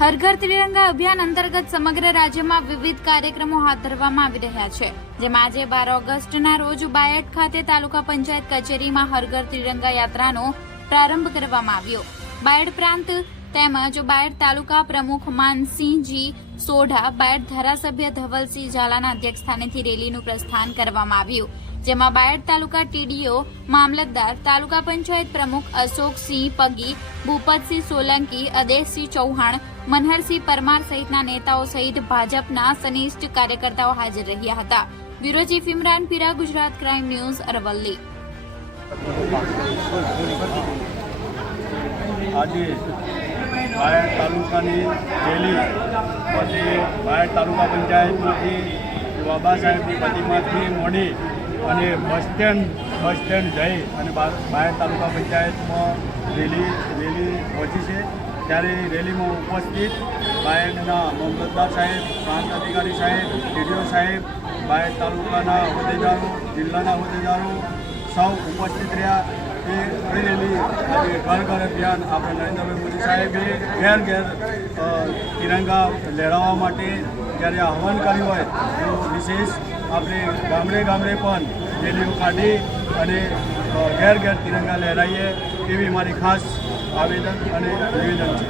હર ઘર ત્રિરંગા અભિયાન અંતર્ગત સમગ્ર રાજ્યમાં વિવિધ કાર્યક્રમો હાથ ધરવામાં આવી રહ્યા છે. જેમાં આજે બાર ઓગસ્ટના રોજ બાયડ ખાતે તાલુકા પંચાયત કચેરીમાં હર ઘર ત્રિરંગા યાત્રાનો પ્રારંભ કરવામાં આવ્યો. બાયડ પ્રાંત તેમજ બાયડ તાલુકા પ્રમુખ માનસિંહજી સોઢા, બાયડ ધારાસભ્ય ધવલસિંહ ઝાલાના અધ્યક્ષસ્થાનેથી રેલીનું પ્રસ્થાન કરવામાં આવ્યું. જેમાં બાયડ તાલુકા ટીડીઓ, મામલતદાર, તાલુકા પંચાયત પ્રમુખ અશોકસિંહ પગી, ભૂપતસિંહ સોલંકી અદેશસિંહ ચૌહાણ, મનહરસિંહ પરમાર સહિતના નેતાઓ સહિત ભાજપના સનિષ્ઠ કાર્યકર્તાઓ હાજર રહ્યા હતા. Bureau chief Imran Pira, Gujarat crime news, Aravalli. આજે બાયડ તાલુકાની રેલી, પછી બાયડ તાલુકા પંચાયતમાંથી બાબા સાહેબની પ્રતિમાથી મોડી અને બસ સ્ટેન્ડ બસ સ્ટેન્ડ જઈ અને બાયર તાલુકા પંચાયતમાં રેલી રેલી પહોંચી છે. ત્યારે રેલીમાં ઉપસ્થિત બાયડના મામલતદાર સાહેબ, પ્રાંત અધિકારી સાહેબ ટીડીઓ સાહેબ બાયડ તાલુકાના હોદ્દેદારો, જિલ્લાના હોદ્દેદારો સૌ ઉપસ્થિત રહ્યા. એ કરી રહેલી આજે ઘર ઘર અભિયાન આપણે નરેન્દ્રભાઈ મોદી સાહેબે ઘેર ઘેર તિરંગા લહેરાવવા માટે જ્યારે આહવાન કર્યું હોય તો વિશેષ આપણે ગામડે ગામડે પણ રેલીઓ કાઢી અને ઘેર ઘેર તિરંગા લહેરાઈએ, એવી મારી ખાસ આવેદન અને નિવેદન છે.